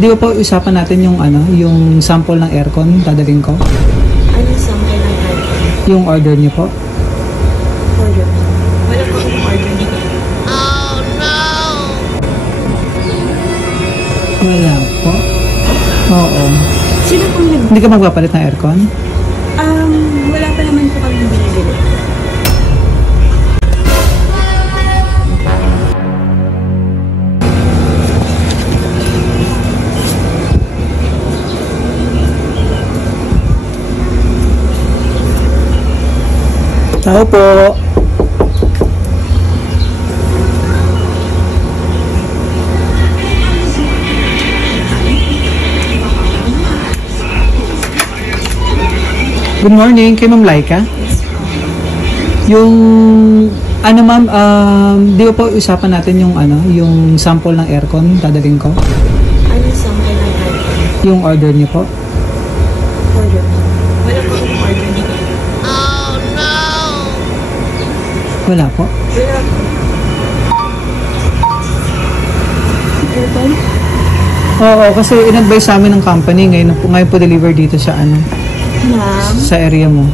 di ba po usapan natin yung yung sample ng aircon dadalhin ko? Ano sample ng aircon? Yung order niyo po? Order? Wala po akong order niyo. Oh no! Wala po. Oo. Sino pong Hindi ka magpapalit ng aircon? Wala pa naman po kami binibili. Tao po. Good morning, kay Ma'am Laika. Yung ma'am, di ba po usapan natin yung yung sample ng aircon dadalhin ko? Ano sample ng aircon? Yung order niyo po? Order? Wala po akong order niyo. Oh no! Wala po. Wala po. Aircon? Oo, kasi in-advise sa amin ng company ngayon po deliver dito sa Ma'am? sa area mo.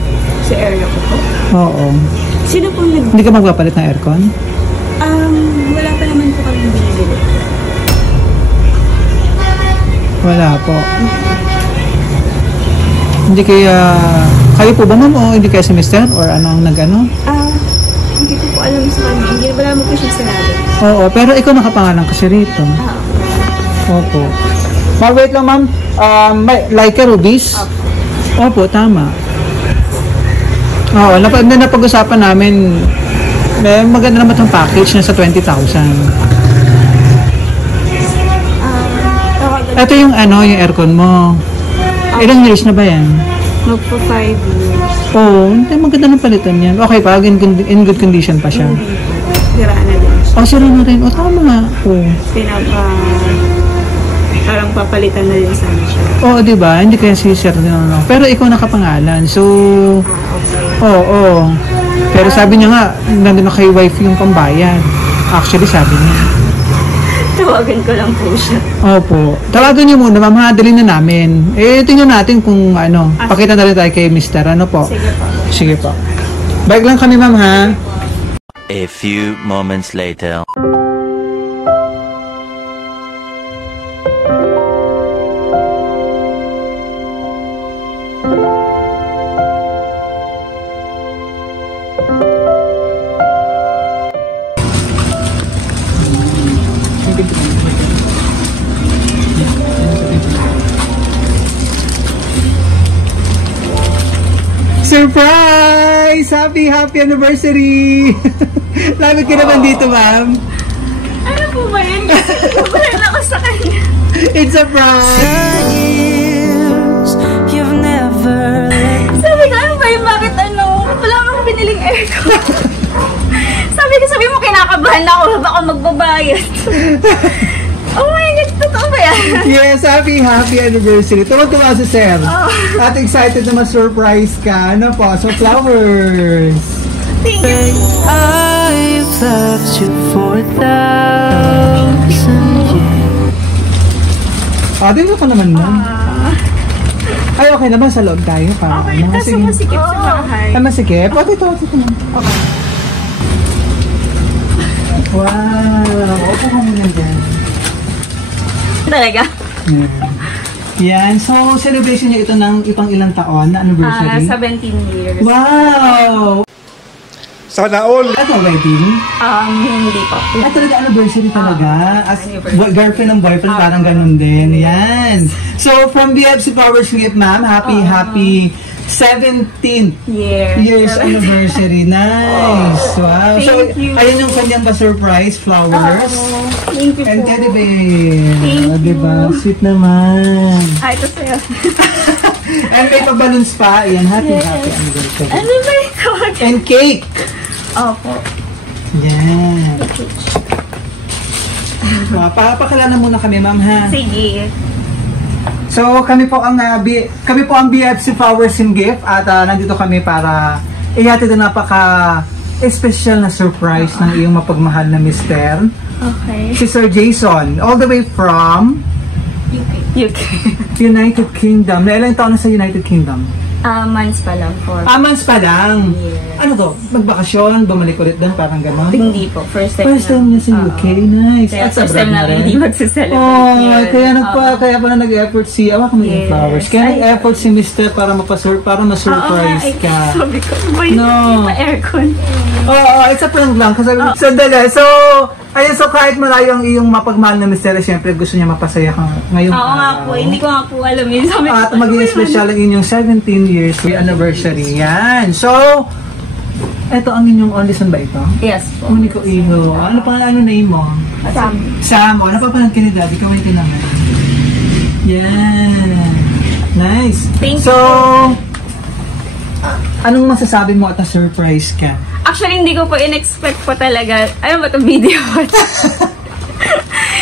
Sa area ko po? Oo. Sino pong Hindi ka magpapalit ng aircon? Wala pa naman po kami binibili. Wala po. Hindi kayo po ba ma'am o hindi kayo si Mister or ano ang Hindi ko po alam sa kanya. Hindi wala mo po siya sinabi. Oo, pero ikaw nakapangalan kasi rito. Opo. Wait lang ma'am. Laika Rubis? Opo, tama. Oo, napag-usapan namin. Maganda naman itong package na sa 20,000. Ito yung yung aircon mo. Ilang years na ba yan? Magpo 5 years. Oo, maganda ng palitan yan. Okay pa, in good condition pa siya. Sira na din. Sira na rin. Tama nga. Parang papalitan na din sana siya. Oo, diba? Hindi kaya si Sir pero ikaw nakapangalan. So, oo. Pero sabi niya nga, nandun na kay wife yung pambayad. Actually, sabi niya. Tawagan ko lang po siya. Opo. Tawagan niyo muna, ma'am. Hadalin na namin. Tingnan natin kung pakita na rin tayo kay Mr. Ano po? Sige po. Sige po. Bike lang kami, ma'am, ha? A few moments later. Surprise! Happy anniversary! Lapit ka naman dito, ma'am. Ano po ba yun? Kukulan ako sa kanya. It's a prank! Sabi ko, ano ba yung bakit wala akong biniling aircon. sabi mo kinakabahan ako, baka magbabayad. Oh my God, totoo ba yan? Yes, happy anniversary. Tuwa-tuwa si Sir. At excited na ma-surprise ka. Ano po? So, flowers. Thank you. I've loved you for 1,000 years. Dito ka naman mo. Ay, okay naman sa loob tayo. Okay, kaso masikip sa bahay. Ay, masikip? Dito naman. Okay. Wow. Opo ka muna dyan. Talaga? Yan. So, celebration niya ito ng ipang ilang taon na anniversary? 17 years. Wow! Sana all! At wedding? Hindi po. Talaga anniversary talaga. As girlfriend and boyfriend, parang ganun din. Yan. So, from BFC Powers Gift, ma'am, happy 17th years anniversary. Nice. Wow. Thank you. Ayun yung kanyang pa-surprise flowers. Thank you And po. teddy bear. Thank you. Diba? Sweet naman. Ito sa'yo. And may pa-balloons pa. Ayan, happy anniversary. Ano ba yung tawag? And cake. Opo. Yan. Papakilala muna kami, ma'am, ha? Sige. So, kami po ang BFC Flowers and Gift at nandito kami para ihatid na special na surprise ng iyong mapagmahal na mister. Okay. Si Sir Jason, all the way from UK. United Kingdom. Na ilang taon na sa United Kingdom? Months pa lang po. Months pa lang? Yes. Ano to? Magbakasyon? Bumalik ulit doon? Parang gano'n? Hindi po. First time niya sa UK. Nice. Kaya At first abroad time na namin rin? hindi magsiselebrate. Oh, kaya pala nag-effort si Awa kami yung Yes. flowers. Kaya nag-effort si Mr. para ma-surprise ka. Sabi ko, ba yun? No. Pa-aircon. It's a prank lang. Kasi, sandali. So, ayun, so kahit malayo ang iyong mapagmahal na mister, siyempre gusto niya mapasaya ka ngayong Oo nga po. Hindi ko nga po alam yun. Sabi ko, at maging special ang inyong 17 years anniversary. Yan. So, eto ang inyong only son ba ito? Yes po. Uni ko iho. Ano pa ano name mo? Sam. Sam. O, napapanood ka ni Daddy. Kamay tinaman. Yan. Nice. Thank you. So, anong masasabi mo at na-surprise ka? Actually, hindi ko po in-expect po talaga. Ano ba itong video?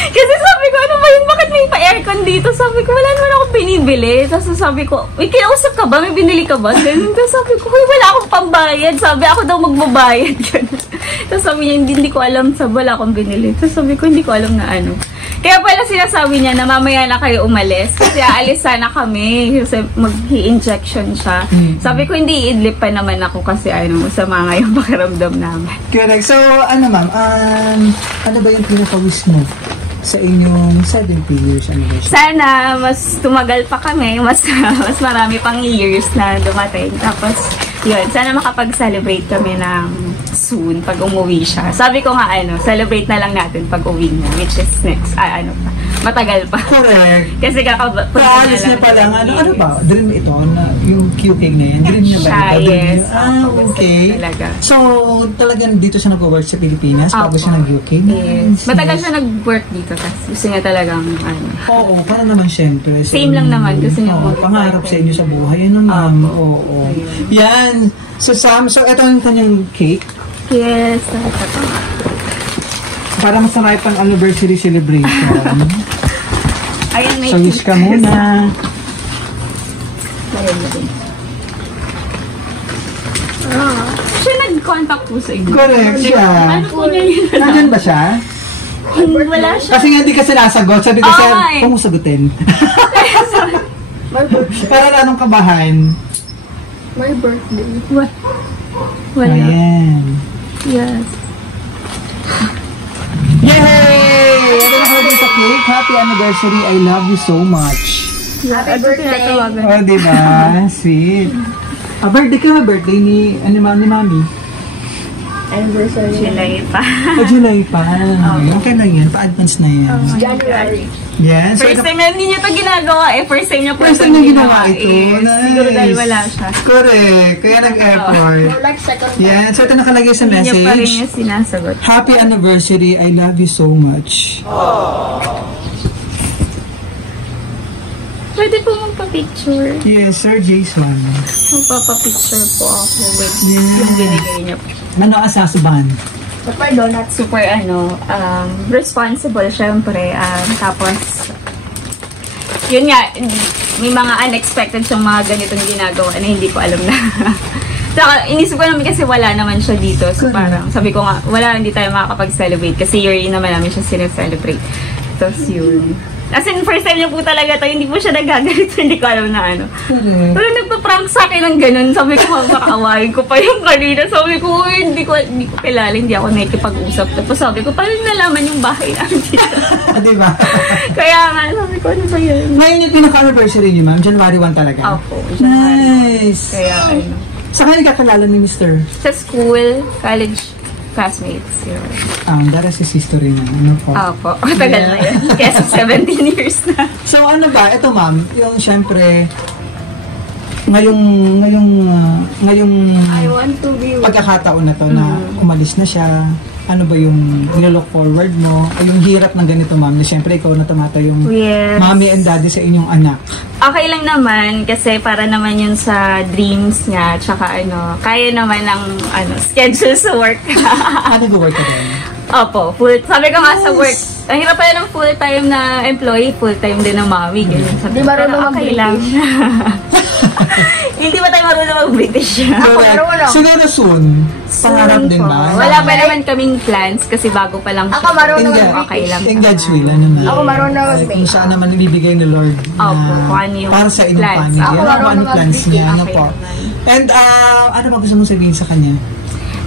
Kasi sabi ko, ano ba yun? Bakit may pa-aircon dito? Sabi ko, wala naman akong binibili. Tapos sabi ko, may kinausap ka ba? May binili ka ba? Tapos sabi ko, wala akong pambayad. Sabi ako daw magbabayad. Tapos sabi niya, hindi ko alam. Sabi, wala akong binili. Tapos sabi ko, hindi ko alam na ano. Kaya pala sinasabi niya na mamaya na kayo umalis. Kasi aalis sana kami. Kasi mag-i-injection siya. Sabi ko, hindi iidlip pa naman ako kasi masama nga yung pakiramdam namin. Correct. So, ano ma'am, ano ba yung pinaka-wish mo sa inyong 70 years anniversary? Sana mas tumagal pa kami, mas marami pang years na dumating. Tapos, yun, sana makapag-celebrate kami ng soon pag umuwi siya. Sabi ko nga, celebrate na lang natin pag uwi niya, which is next, matagal pa. Correct. Kasi kaalis niya pa lang, ano ba? Dream ito, na yung Q-Cake na yan? Dream niya ba? Yes. Okay. Talaga. So, talagang dito siya nag-work sa Pilipinas bago siya nag-UK? Yes. Matagal siya nag-work dito kasi gusto niya talagang, Oo, para naman syempre. Same lang naman, gusto niya pangarap sa inyo sa buhay. Yan ma'am. Oo. Yan. So, Sam, ito yung kanyang cake. Yes. Para masarap pang anniversary celebration. Ayan, may So, wish ka muna. Siya nag-contact po sa inyo. Correct siya. Ano po niya yun? Nandyan ba siya? Wala siya. Kasi nga hindi ka sinasagot. Sabi ko, sir, Okay. kung mo sagutin. Pero anong kabahan? My birthday. Wala. Ayan. Yes. Yay! Ito na kayo sa cake. Happy anniversary. I love you so much. Happy birthday. Oh, diba? Sweet. Birthday ka, birthday ni Mami. Anniversary. July pa. July pa. Okay lang yan. Pa-advance na yan. January. Yes. First time na hindi niya ito ginagawa eh. First time niya po First time niya ginawa ito. Nice. Siguro dahil wala siya. Correct. Kaya nag-effort. More like second. Yan. So, ito nakalagay sa Hindi niya pa rin message. niya sinasagot. Happy anniversary. I love you so much. Pwede po magpa-picture. Yes, Sir Jason. Magpapa-picture po ako with Yeah. yung binigay niya po. Ano asasuban? Super donut. Super responsible syempre. Tapos, yun nga, may mga unexpected siyang mga ganitong ginagawa na hindi ko alam na. Saka, inisip ko naman kasi wala naman siya dito. So parang, sabi ko nga, hindi tayo makakapag-celebrate kasi yearly naman namin siya sineselebrate. Tapos yun. As in, first time niya po talaga to, hindi po siya nagagalito, hindi ko alam na ano. Correct. Pero nagpa-prank sa akin ng ganun. Sabi ko, makakawain ko pa yung kanina. Sabi ko, hindi ko kilala, hindi ako nakikipag-usap. Tapos sabi ko, paano nalaman yung bahay namin dito? Diba? Kaya nga, sabi ko, ano ba yun? Ngayon yung pinaka-anniversary niyo, ma'am? January 1 talaga? Opo. Nice! Kaya, Saan kayo kakilala ni Mr.? sa school, college classmates. Yun. That is his history na. Ano po? Opo. Tagal na yun. Kaya 17 years na. So ano ba? Ito ma'am, yung syempre, ngayong I want to be with pagkakataon na to na umalis na siya, ano ba yung nilo-look forward mo? O yung hirap ng ganito ma'am, na syempre ikaw na tumata yung Yes. mommy and daddy sa inyong anak. Okay lang naman kasi para naman yun sa dreams niya tsaka kaya naman ng schedule sa work. Nag-work ka din? Opo, sabi ko nga sa work, ang hirap pala ng full-time na employee, full-time din ng mommy. Ganyan. Sabi Di ko, marunong pero okay lang. Hindi ba tayo marunong mag-British? Correct. Siguro soon, Pangarap din ba? Wala pa naman kaming plans kasi bago pa lang. Ako marunong okay lang. In God's will, ano naman. Ako marunong Kung saan naman ibibigay ni Lord na kung ano yung para sa inyong plans. family. Ako Ano marunong ano plans niya, ano Okay po. naman. And ano ba gusto mong sabihin sa kanya?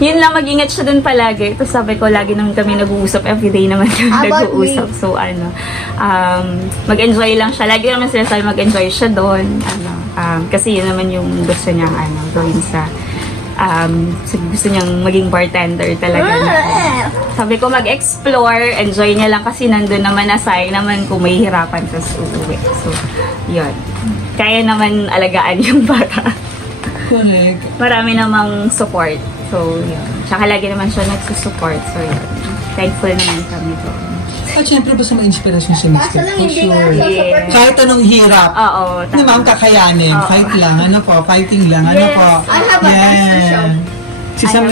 Yun lang, mag-ingat siya dun palagi. Tapos sabi ko, lagi naman kami nag-uusap. Everyday naman kami nag-uusap. So, mag-enjoy lang siya. Lagi naman sila sabi, mag-enjoy siya doon. Kasi yun naman yung gusto niyang gawin sa gusto niyang maging bartender talaga. Sabi ko, mag-explore. Enjoy niya lang kasi nandun naman sayang naman kung may hirapan sa uuwi. So, yun. Kaya naman alagaan yung bata. Correct. Marami namang support. So, yun. Tsaka lagi naman siya nagsusupport. So, yun. Thankful naman kami doon. At syempre basta may inspirasyon si Mr. Kaso lang, For hindi nga sure. support. Kahit anong hirap. Oo. Ni ma'am kakayanin. Fight lang. Ano po? Fighting lang. Ano Yes. po? I have a dance to show. Si Sam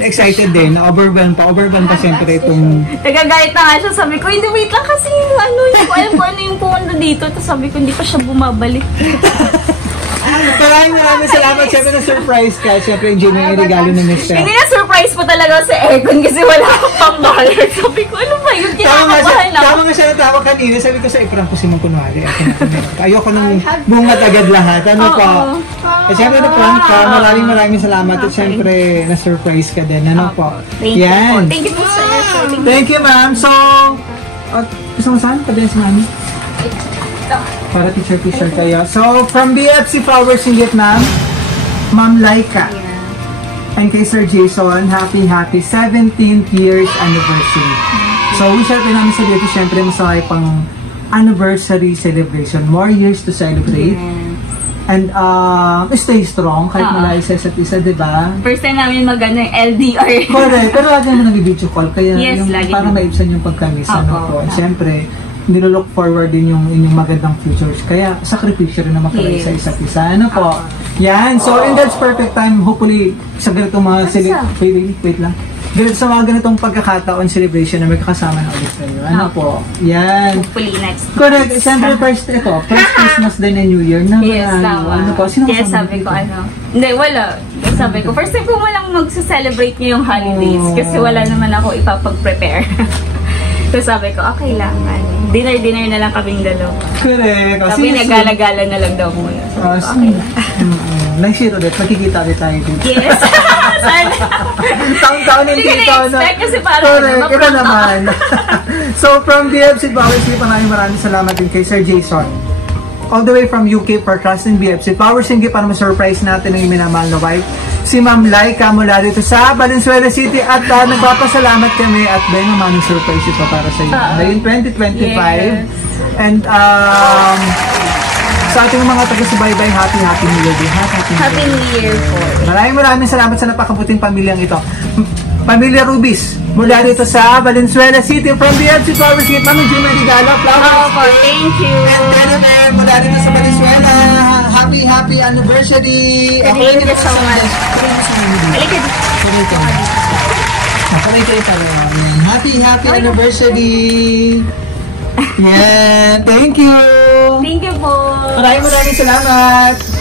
excited din. Overwhelmed pa. Overwhelmed pa siyempre itong... Nagagalit na nga siya. Sabi ko, hindi, wait lang kasi hindi ko alam kung ano yung pumunta dito. Tapos sabi ko, hindi pa siya bumabalik. Maraming salamat. Siyempre na-surprise ka. Siyempre enjoy mo yung regalo ng Mr. Hindi na-surprise po talaga sa aircon kasi wala akong pang-dollar. Sabi ko, ano ba yun? Kinakabahan ako. Tama nga siya natawa kanina. Sabi ko sa ipran ko si Mang Kunwari. Ayoko nang bungat agad lahat. Ano po? Siyempre na-prank ka. Maraming salamat. At siyempre na-surprise ka din. Ano po? Thank you po. Yan. Thank you po, sir. Thank you, ma'am. So, gusto mo saan? Tabi si mami? Para picture kayo. So, from BFC Flowers in Vietnam, Ma'am Laika. And kay Sir Jason, happy 17th years anniversary. So, wish natin namin sa dito, syempre, masakay pang anniversary celebration. More years to celebrate. And stay strong kahit malayo sa isa't isa, diba? First time namin LDR. Correct. Pero lagi naman nag-video call. Kaya Yes, yung, lagi para naman. maibsan yung pagkamis. Ano po. And syempre, nilolook forward din yung inyong magandang futures. Kaya, sakripisyo rin naman kayo sa isa't isa. Ano po? Yan. So, in that's perfect time, hopefully, sa ganitong mga wait lang. Sa mga ganitong pagkakataon, celebration na magkakasama na ulit kayo. Ano po? Yan. Hopefully next. Correct. Siyempre, first Christmas din and New Year. Na, Yes, tama. ano po? Sino Kaya kasama sabi dito? ko, Hindi, wala. Kaya sabi ko, first time ko walang mag-celebrate ngayong holidays kasi wala naman ako ipapag-prepare. So sabi ko, okay lang. Dinner na lang kaming dalawa. Correct. Sabi, nagala-gala na lang daw muna. Sabi ko, okay lang. Nag-share ulit. Magkikita ulit tayo dito. Yes. Sana. Taon-taon yung Hindi ko dito. na-expect kasi parang Correct. Ito ma-prank naman. So, from BFC Flowers, maraming salamat din kay Sir Jason. All the way from UK for Trust in BFC Flowers, hindi para ma-surprise natin ang minamahal na wife. Si Ma'am Laika mula dito sa Valenzuela City at nagpapasalamat kami at dahil naman ang surprise ito para sa iyo. Ngayon 2025 Yes. and sa ating mga taga-subaybay, happy New Year din. Happy New Year po. Maraming salamat sa napakabuting pamilyang ito. Pamilya Rubis, mula dito sa Valenzuela City from BFC Flowers Gate. Mami Jimmy Rigala, Flowers. Thank you. And Jennifer, mula dito sa Valenzuela. Happy anniversary. Thank you so much. Happy anniversary. Yeah, thank you. Thank you po. Maraming salamat.